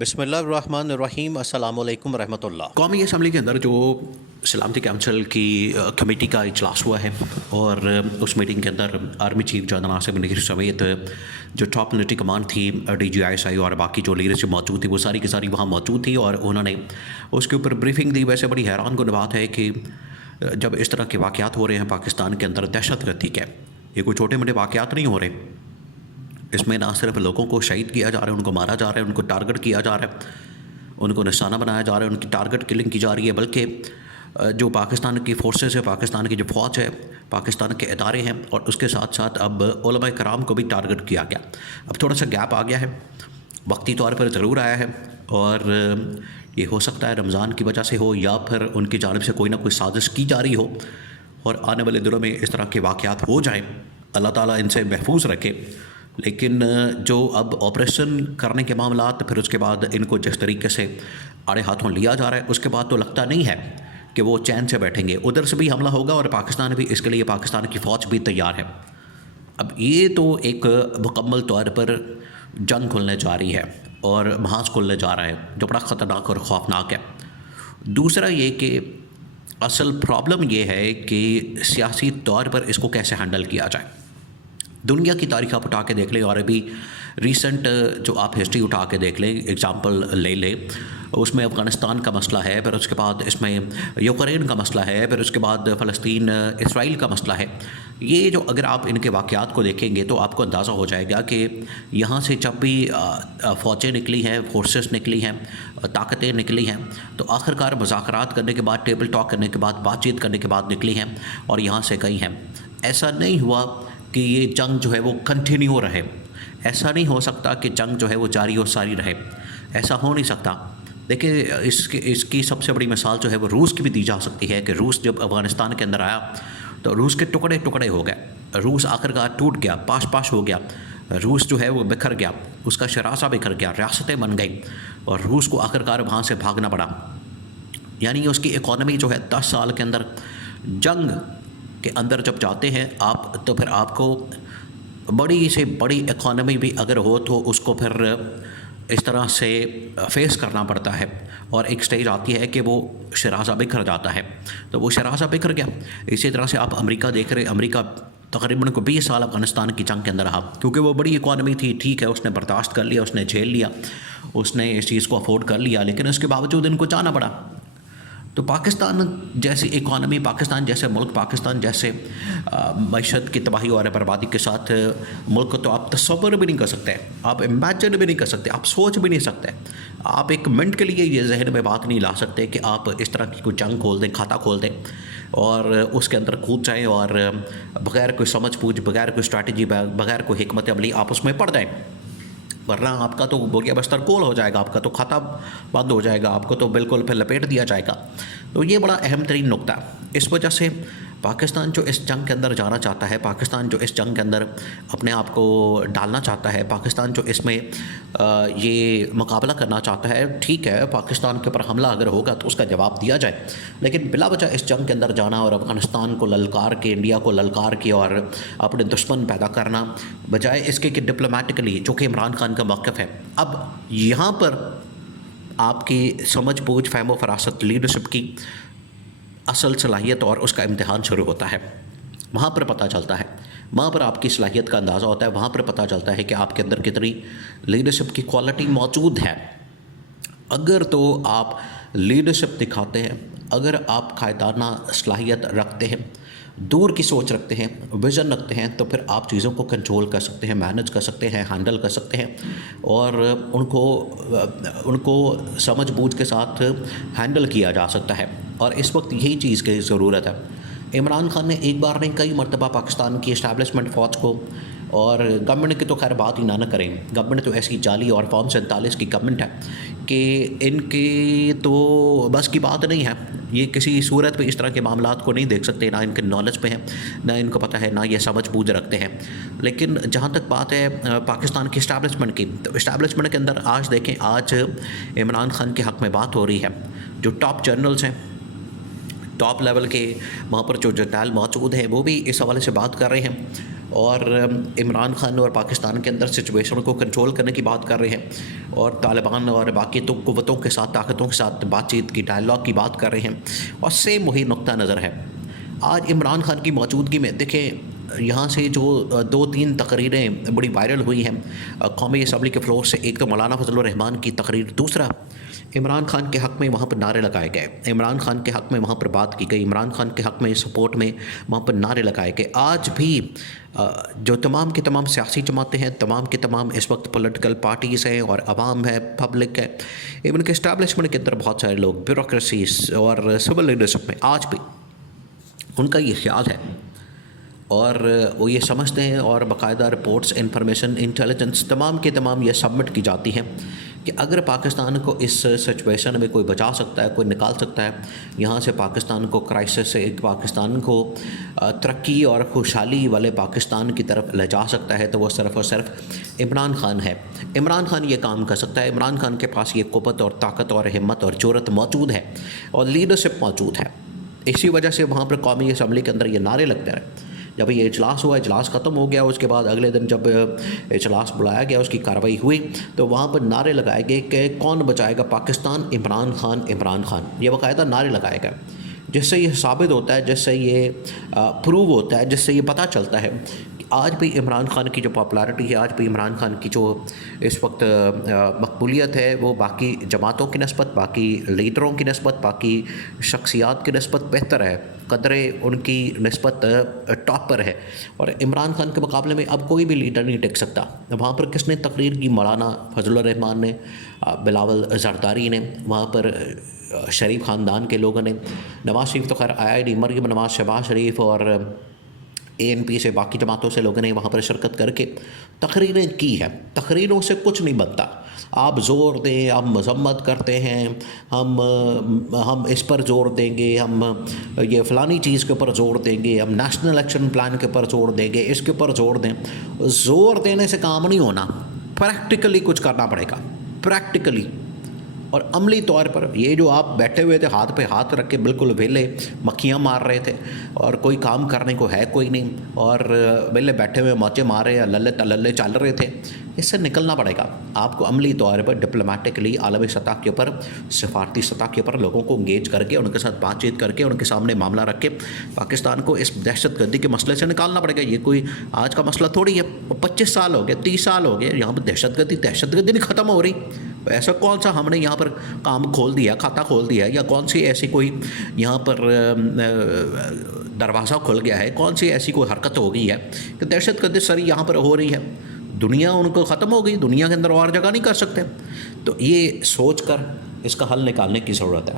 بسم اللہ الرحمن الرحیم، السلام علیکم ورحمۃ اللہ۔ قومی اسمبلی کے اندر جو سلامتی کونسل کی کمیٹی کا اجلاس ہوا ہے اور اس میٹنگ کے اندر army chief general Asif Munir سمیت جو ٹاپ ملٹری کمانڈ تھی، D G I S I اور باقی جو لیڈرشپ موجود تھی، وہ ساری کی ساری وہاں موجود تھی اور انہوں نے اس کے اوپر بریفنگ دی۔ ویسے بڑی حیران کن بات ہے کہ جب اس طرح کے واقعات ہو رہے ہیں پاکستان کے اندر، دہشت گردی کے یہ کوئی چھوٹے موٹے واقعات نہیں ہو رہے، اس میں نہ صرف لوگوں کو شہید کیا جا رہا ہے، ان کو مارا جا رہا ہے، ان کو ٹارگٹ کیا جا رہا ہے، ان کو نشانہ بنایا جا رہا ہے، ان کی ٹارگٹ کلنگ کی جا رہی ہے، بلکہ جو پاکستان کی فورسز ہے، پاکستان کی جو فوج ہے، پاکستان کے ادارے ہیں، اور اس کے ساتھ ساتھ اب علماء کرام کو بھی ٹارگٹ کیا گیا۔ اب تھوڑا سا گیپ آ گیا ہے، وقتی طور پر ضرور آیا ہے، اور یہ ہو سکتا ہے رمضان کی وجہ سے ہو یا پھر ان کی جانب سے کوئی نہ کوئی سازش کی جا رہی ہو اور آنے والے دنوں میں اس طرح کے واقعات ہو جائیں، اللہ تعالیٰ ان سے محفوظ رکھے۔ لیکن جو اب آپریشن کرنے کے معاملات، پھر اس کے بعد ان کو جس طریقے سے آڑے ہاتھوں لیا جا رہا ہے، اس کے بعد تو لگتا نہیں ہے کہ وہ چین سے بیٹھیں گے۔ ادھر سے بھی حملہ ہوگا اور پاکستان بھی اس کے لیے، پاکستان کی فوج بھی تیار ہے۔ اب یہ تو ایک مکمل طور پر جنگ کھلنے جا رہی ہے اور محاذ کھلنے جا رہا ہے، جو بڑا خطرناک اور خوفناک ہے۔ دوسرا یہ کہ اصل پرابلم یہ ہے کہ سیاسی طور پر اس کو کیسے ہینڈل کیا جائے۔ دنیا کی تاریخ آپ اٹھا کے دیکھ لیں، اور ابھی ریسنٹ جو آپ ہسٹری اٹھا کے دیکھ لیں، اگزامپل لے لیں، اس میں افغانستان کا مسئلہ ہے، پھر اس کے بعد اس میں یوکرین کا مسئلہ ہے، پھر اس کے بعد فلسطین اسرائیل کا مسئلہ ہے۔ یہ جو اگر آپ ان کے واقعات کو دیکھیں گے تو آپ کو اندازہ ہو جائے گا کہ یہاں سے جب بھی فوجیں نکلی ہیں، فورسز نکلی ہیں، طاقتیں نکلی ہیں، تو آخرکار مذاکرات کرنے کے بعد، ٹیبل ٹاک کرنے کے بعد، بات چیت کرنے کے بعد نکلی ہیں اور یہاں سے گئی ہیں۔ ایسا نہیں ہوا کہ یہ جنگ جو ہے وہ کنٹینیو رہے، ایسا نہیں ہو سکتا کہ جنگ جو ہے وہ جاری و ساری رہے، ایسا ہو نہیں سکتا۔ دیکھیں اس کی سب سے بڑی مثال جو ہے وہ روس کی بھی دی جا سکتی ہے کہ روس جب افغانستان کے اندر آیا تو روس کے ٹکڑے ٹکڑے ہو گئے، روس آخرکار ٹوٹ گیا، پاش پاش ہو گیا، روس جو ہے وہ بکھر گیا، اس کا شراسہ بکھر گیا، ریاستیں بن گئیں اور روس کو آخرکار وہاں سے بھاگنا پڑا۔ یعنی اس کی اکانومی جو ہے 10 سال کے اندر، جنگ کے اندر جب جاتے ہیں آپ تو پھر آپ کو بڑی سے بڑی اکانومی بھی اگر ہو تو اس کو پھر اس طرح سے فیس کرنا پڑتا ہے، اور ایک سٹیج آتی ہے کہ وہ شراسہ بکھر جاتا ہے، تو وہ شراسہ بکھر گیا۔ اسی طرح سے آپ امریکہ دیکھ رہے ہیں، امریکہ تقریباً 20 سال افغانستان کی جنگ کے اندر رہا، کیونکہ وہ بڑی اکانومی تھی، ٹھیک ہے، اس نے برداشت کر لیا، اس نے جھیل لیا، اس نے اس چیز کو افورڈ کر لیا، لیکن اس کے باوجود ان کو جانا پڑا۔ تو پاکستان جیسی اکانومی، پاکستان جیسے ملک، پاکستان جیسے معیشت کی تباہی اور بربادی کے ساتھ ملک کو تو آپ تصور بھی نہیں کر سکتے، آپ امیجن بھی نہیں کر سکتے، آپ سوچ بھی نہیں سکتے، آپ ایک منٹ کے لیے یہ ذہن میں بات نہیں لا سکتے کہ آپ اس طرح کی کوئی جنگ کھول دیں، کھاتا کھول دیں اور اس کے اندر کود جائیں اور بغیر کوئی سمجھ بوجھ، بغیر کوئی اسٹریٹجی، بغیر کوئی حکمت عملی آپ اس میں پڑ جائیں، ورنہ آپ کا تو بوگیا بستر کول ہو جائے گا، آپ کا تو کھاتا بند ہو جائے گا، آپ کو تو بالکل پھر لپیٹ دیا جائے گا۔ تو یہ بڑا اہم ترین نقطہ ہے۔ اس وجہ سے پاکستان جو اس جنگ کے اندر جانا چاہتا ہے، پاکستان جو اس جنگ کے اندر اپنے آپ کو ڈالنا چاہتا ہے، پاکستان جو اس میں یہ مقابلہ کرنا چاہتا ہے، ٹھیک ہے، پاکستان کے اوپر حملہ اگر ہوگا تو اس کا جواب دیا جائے، لیکن بلا وجہ اس جنگ کے اندر جانا اور افغانستان کو للکار کے، انڈیا کو للکار کے اور اپنے دشمن پیدا کرنا، بجائے اس کے کہ ڈپلومیٹکلی، جو کہ عمران خان کا موقف ہے، اب یہاں پر آپ کی سمجھ بوجھ، فہم و فراست، لیڈرشپ کی اصل صلاحیت اور اس کا امتحان شروع ہوتا ہے۔ وہاں پر پتہ چلتا ہے، وہاں پر آپ کی صلاحیت کا اندازہ ہوتا ہے، وہاں پر پتہ چلتا ہے کہ آپ کے اندر کتنی لیڈرشپ کی کوالٹی موجود ہے۔ اگر تو آپ لیڈرشپ دکھاتے ہیں، اگر آپ قائدانہ صلاحیت رکھتے ہیں، دور کی سوچ رکھتے ہیں، ویژن رکھتے ہیں، تو پھر آپ چیزوں کو کنٹرول کر سکتے ہیں، مینج کر سکتے ہیں، ہینڈل کر سکتے ہیں اور ان کو سمجھ بوجھ کے ساتھ ہینڈل کیا جا سکتا ہے، اور اس وقت یہی چیز کی ضرورت ہے۔ عمران خان نے ایک بار نہیں، کئی مرتبہ پاکستان کی اسٹیبلشمنٹ فوج کو، اور گورنمنٹ کی تو خیر بات ہی نہ کریں، گورنمنٹ تو ایسی جعلی اور فارم 47 کی گورنمنٹ ہے کہ ان کی تو بس کی بات نہیں ہے، یہ کسی صورت پہ اس طرح کے معاملات کو نہیں دیکھ سکتے، نہ ان کے نالج پہ ہیں، نہ ان کو پتہ ہے، نہ یہ سمجھ بوجھ رکھتے ہیں۔ لیکن جہاں تک بات ہے پاکستان کی اسٹیبلشمنٹ کی، تو اسٹیبلشمنٹ کے اندر آج دیکھیں، آج عمران خان کے حق میں بات ہو رہی ہے، جو ٹاپ جنرلز ہیں، ٹاپ لیول کے وہاں پر جو جرنیل موجود ہیں وہ بھی اس حوالے سے بات کر رہے ہیں اور عمران خان اور پاکستان کے اندر سچویشن کو کنٹرول کرنے کی بات کر رہے ہیں اور طالبان اور باقی تو قوتوں کے ساتھ طاقتوں کے ساتھ بات چیت کی ڈائلاگ کی بات کر رہے ہیں اور سیم وہی نقطہ نظر ہے. آج عمران خان کی موجودگی میں دیکھیں یہاں سے جو 2-3 تقریریں بڑی وائرل ہوئی ہیں قومی اسمبلی کے فلور سے. ایک تو مولانا فضل الرحمان کی تقریر, دوسرا عمران خان کے حق میں وہاں پر نعرے لگائے گئے, عمران خان کے حق میں وہاں پر بات کی گئی, عمران خان کے حق میں سپورٹ میں وہاں پر نعرے لگائے گئے. آج بھی جو تمام کی تمام سیاسی جماعتیں ہیں, تمام کی تمام اس وقت پولیٹیکل پارٹیز ہیں اور عوام ہے, پبلک ہے, ایون کہ اسٹیبلشمنٹ کے اندر بہت سارے لوگ بیوروکریسیز اور سول لیڈرشپ میں آج بھی ان کا یہ خیال ہے اور وہ یہ سمجھتے ہیں اور باقاعدہ رپورٹس, انفارمیشن, انٹیلیجنس تمام کے تمام یہ سبمٹ کی جاتی ہیں کہ اگر پاکستان کو اس سچویشن میں کوئی بچا سکتا ہے, کوئی نکال سکتا ہے یہاں سے, پاکستان کو کرائسس سے, پاکستان کو ترقی اور خوشحالی والے پاکستان کی طرف لے جا سکتا ہے, تو وہ صرف اور صرف عمران خان ہے. عمران خان یہ کام کر سکتا ہے. عمران خان کے پاس یہ قوت اور طاقت اور ہمت اور جرأت موجود ہے اور لیڈرشپ موجود ہے. اسی وجہ سے وہاں پر قومی اسمبلی کے اندر یہ نعرے لگتے رہے. جب یہ اجلاس ہوا, اجلاس ختم ہو گیا, اس کے بعد اگلے دن جب اجلاس بلایا گیا, اس کی کارروائی ہوئی, تو وہاں پر نعرے لگائے گئے کہ کون بچائے گا پاکستان, عمران خان, عمران خان. یہ باقاعدہ نعرے لگائے گئے جس سے یہ ثابت ہوتا ہے, جس سے یہ پروو ہوتا ہے, جس سے یہ پتہ چلتا ہے کہ آج بھی عمران خان کی جو پاپولارٹی ہے, آج بھی عمران خان کی جو اس وقت مقبولیت ہے وہ باقی جماعتوں کی نسبت, باقی لیڈروں کی نسبت, باقی شخصیات کی نسبت بہتر ہے, قدرے ان کی نسبت ٹاپ پر ہے. اور عمران خان کے مقابلے میں اب کوئی بھی لیڈر نہیں ٹک سکتا. وہاں پر کس نے تقریر کی؟ مولانا فضل الرحمان نے, بلاول زرداری نے, وہاں پر شریف خاندان کے لوگوں نے, نواز شریف تو خیر IID, مریم نواز, شہباز شریف اور ANP سے, باقی جماعتوں سے لوگوں نے وہاں پر شرکت کر کے تقریریں کی ہیں. تقریروں سے کچھ نہیں بنتا. آپ زور دیں, ہم مذمت کرتے ہیں, ہم اس پر زور دیں گے, ہم یہ فلانی چیز کے اوپر زور دیں گے, ہم نیشنل ایکشن پلان کے اوپر زور دیں گے, اس کے اوپر زور دیں. زور دینے سے کام نہیں ہونا, پریکٹیکلی کچھ کرنا پڑے گا, پریکٹیکلی اور عملی طور پر. یہ جو آپ بیٹھے ہوئے تھے ہاتھ پہ ہاتھ رکھ کے بالکل ویلے مکھیاں مار رہے تھے اور کوئی کام کرنے کو ہے کوئی نہیں, اور ویلے بیٹھے ہوئے موچے مارے, للے تللے چل رہے تھے, اس سے نکلنا پڑے گا. آپ کو عملی طور پر ڈپلومیٹکلی عالمی سطح کے اوپر, سفارتی سطح کے اوپر لوگوں کو انگیج کر کے, ان کے ساتھ بات چیت کر کے, ان کے سامنے معاملہ رکھ کے پاکستان کو اس دہشت گردی کے مسئلے سے نکالنا پڑے گا. یہ کوئی آج کا مسئلہ تھوڑی ہے. 25 سال ہو گئے, 30 سال ہو گئے, یہاں پر دہشت گردی نہیں ختم ہو رہی. ایسا کون سا ہم نے یہاں پر کام کھول دیا, کھاتا کھول دیا, یا کون سی ایسی کوئی یہاں پر دروازہ کھل گیا ہے, کون سی ایسی کوئی حرکت ہو گئی ہے کہ دہشت گردی سری یہاں پر ہو رہی ہے؟ دنیا ان کو ختم ہو گئی, دنیا کے اندر اور جگہ نہیں کر سکتے. تو یہ سوچ کر اس کا حل نکالنے کی ضرورت ہے.